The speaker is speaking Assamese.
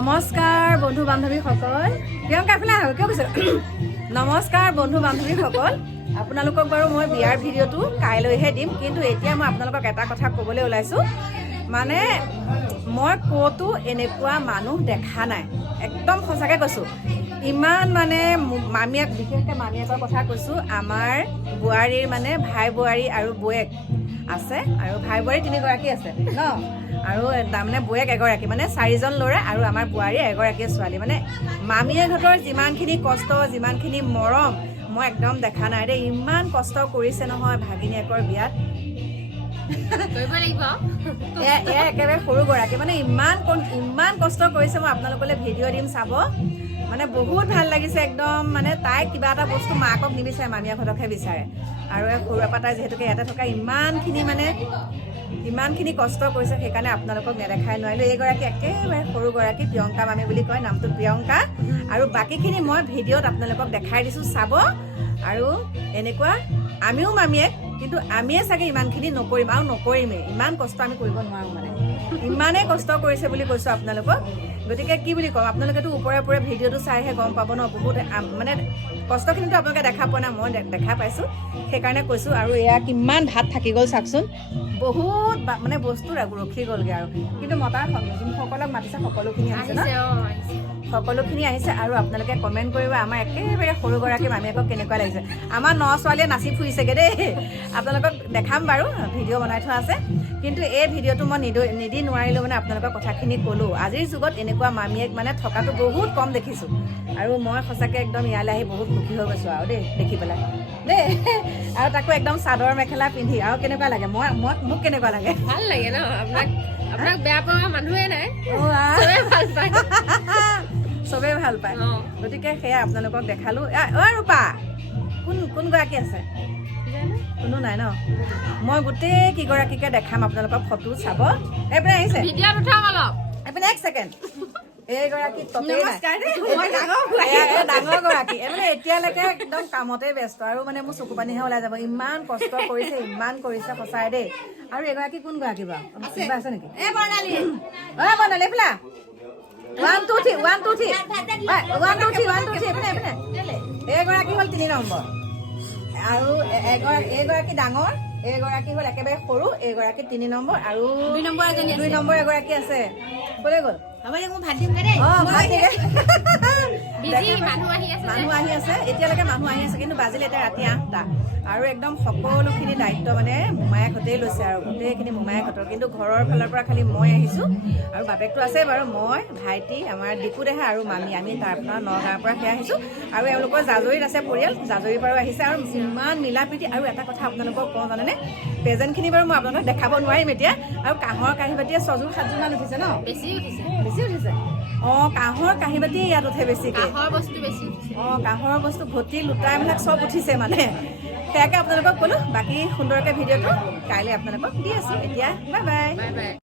নমস্কাৰ বন্ধু বান্ধৱীসকল প্ৰিয়ংকা আহক কিয় কৈছে? নমস্কাৰ বন্ধু বান্ধৱীসকল আপোনালোকক বাৰু মই বিয়াৰ ভিডিঅ'টো কাইলৈহে দিম কিন্তু এতিয়া মই আপোনালোকক এটা কথা ক'বলৈ ওলাইছোঁ। মানে মই ক'তো এনেকুৱা মানুহ দেখা নাই। একদম সঁচাকৈ কৈছোঁ। ইমান মানে মামীয়েক বিশেষকৈ মামীয়েকৰ কথা কৈছোঁ। আমাৰ বোৱাৰীৰ মানে ভাই বোৱাৰী আৰু বৌয়েক আছে আৰু ভাই বোৱাৰী তিনিগৰাকী আছে ন? আৰু তাৰমানে বৌয়েক এগৰাকী মানে চাৰিজন ল'ৰা আৰু আমাৰ বোৱাৰী এগৰাকী ছোৱালী। মানে মামীয়েকহঁতৰ যিমানখিনি কষ্ট যিমানখিনি মৰম মই একদম দেখা নাই দেই। ইমান কষ্ট কৰিছে নহয় ভাগিনীয়েকৰ বিয়াত। এয়া একেবাৰে সৰুগৰাকী মানে ইমান ইমান কষ্ট কৰিছে মই আপোনালোকলৈ ভিডিঅ' দিম চাব। মানে বহুত ভাল লাগিছে একদম মানে তাই কিবা এটা বস্তু মাকক নিবিচাৰে মামীয়েকহঁতকহে বিচাৰে। আৰু সৰুৰে পৰা তাই যিহেতুকে ইয়াতে থকা ইমানখিনি মানে ইমানখিনি কষ্ট কৰিছে সেইকাৰণে আপোনালোকক নেদেখাই নোৱাৰিলোঁ। এইগৰাকী একেবাৰে সৰুগৰাকী প্ৰিয়ংকা মামী বুলি কয় নামটো প্ৰিয়ংকা। আৰু বাকীখিনি মই ভিডিঅ'ত আপোনালোকক দেখাই দিছোঁ চাব। আৰু এনেকুৱা আমিও মামীয়েক কিন্তু আমিয়ে চাগে ইমানখিনি নকৰিম আৰু নকৰিমেই। ইমান কষ্ট আমি কৰিব নোৱাৰোঁ মানে। ইমানেই কষ্ট কৰিছে বুলি কৈছোঁ আপোনালোকক। গতিকে কি বুলি ক'ম আপোনালোকেতো ওপৰে ওপৰে ভিডিঅ'টো চাইহে গম পাব ন বহুত মানে কষ্টখিনিতো আপোনালোকে দেখা পোৱা নাই মই দেখা পাইছোঁ। সেইকাৰণে কৈছোঁ আৰু এয়া কিমান ভাত থাকি গ'ল চাওকচোন। বহুত মানে বস্তু ৰখি গ'লগৈ আৰু। কিন্তু মতাৰ যোনসকলক মাতিছে সকলোখিনি আহিছে সকলোখিনি আহিছে আৰু আপোনালোকে কমেণ্ট কৰিব আমাৰ একেবাৰে সৰুগৰাকী মামীয়েকক কেনেকুৱা লাগিছে। আমাৰ ন ছোৱালীয়ে নাচি ফুৰিছেগৈ দেই। আপোনালোকক দেখাম বাৰু ভিডিঅ' বনাই থোৱা আছে। কিন্তু এই ভিডিঅ'টো মই নিদি নিদি নোৱাৰিলোঁ মানে আপোনালোকৰ কথাখিনি ক'লোঁ। আজিৰ যুগত এনেকুৱা মামীয়েক মানে থকাটো বহুত কম দেখিছোঁ। আৰু মই সঁচাকৈ একদম ইয়ালৈ আহি বহুত সুখী হৈ গৈছোঁ আৰু দেই দেখি পেলাই। দেই আৰু তাকো একদম চাদৰ মেখেলা পিন্ধি আৰু কেনেকুৱা লাগে? মই মই মোক কেনেকুৱা লাগে? ভাল লাগে ন? আপোনাক আপোনাক বেয়া পোৱা মানুহে নাই। ভাল পায়। চবেই ভাল পায়। গতিকে সেয়া আপোনালোকক দেখালোঁ। অ ৰূপা কোন কোনগৰাকী আছে? কোনো নাই ন? মই গোটেই কেইগৰাকীকে দেখাম আপোনালোকক ফটো চাব। এইপিনে আহিছে। ভিডিঅ'ত উঠাম অলপ। এইপিনে এক ছেকেণ্ড। এইগৰাকী ততেই নাই। নমস্কাৰ দেই, মই ডাঙৰ এয়া- এয়া ডাঙৰ গৰাকী। এই মানে এতিয়ালৈকে একদম কামতে ব্যস্ত আৰু মানে মোৰ চকু পানীহে ওলাই যাব। ইমান কষ্ট কৰিছে ইমান কৰিছে সঁচাই দেই। আৰু এগৰাকী কোন গৰাকী বাৰু? কিবা আছে নেকি? এ বৰ্ণালী। অ বনালে এইফালে। One two three one two three one two three one two three এইপিনে এইপিনে। এইগৰাকী হ'ল তিনি নম্বৰ। আৰু এগৰাকী এইগৰাকী ডাঙৰ এইগৰাকী হ'ল একেবাৰে সৰু এইগৰাকী তিনি নম্বৰ আৰু দুই নম্বৰ এজনী দুই নম্বৰ এগৰাকী আছে। ক'লৈ গ'ল? হ'ব দে মোৰ ভাত দিলে। বিজি মানুহ আহি আছে যে। মানুহ আহি আছে এতিয়ালৈকে মানুহ আহি আছে কিন্তু বাজিলে এতিয়া ৰাতি আঠটা। আৰু একদম সকলোখিনি দায়িত্ব মানে মোমায়েকহঁতেই লৈছে আৰু গোটেইখিনি মোমায়েকহঁতৰ কিন্তু ঘৰৰ ফালৰ পৰা খালি মই আহিছোঁ। আৰু বাপেকটো আছে বাৰু মই ভাইটি আমাৰ ডিপু দেহা আৰু মামী। আমি তাৰ পৰা নগাঁৱৰ পৰা সেয়া আহিছোঁ। আৰু এওঁলোকৰ জাজৰিত আছে পৰিয়াল। জাজৰিৰ পৰাও আহিছে আৰু ইমান মিলা প্ৰীতি আৰু এটা কথা আপোনালোকক কওঁ জানেনে? প্ৰেজেণ্টখিনি বাৰু মই আপোনালোকক দেখাব নোৱাৰিম এতিয়া। আৰু কাঁহৰ কাঁহী বাতিয়ে ছযোৰ সাতযোৰমান উঠিছে ন? বেছি উঠিছে। বেছি উঠিছে? অঁ কাঁহৰ কাঁহী বাতিয়ে ইয়াত উঠে বেছিকৈ। বেছি অঁ কাঁহৰ বস্তু ঘটি লোটা এইবিলাক চব উঠিছে মানে। সেয়াকে আপোনালোকক ক'লোঁ। বাকী সুন্দৰকৈ ভিডিঅ'টো কাইলৈ আপোনালোকক দি আছোঁ। এতিয়া বাই বাই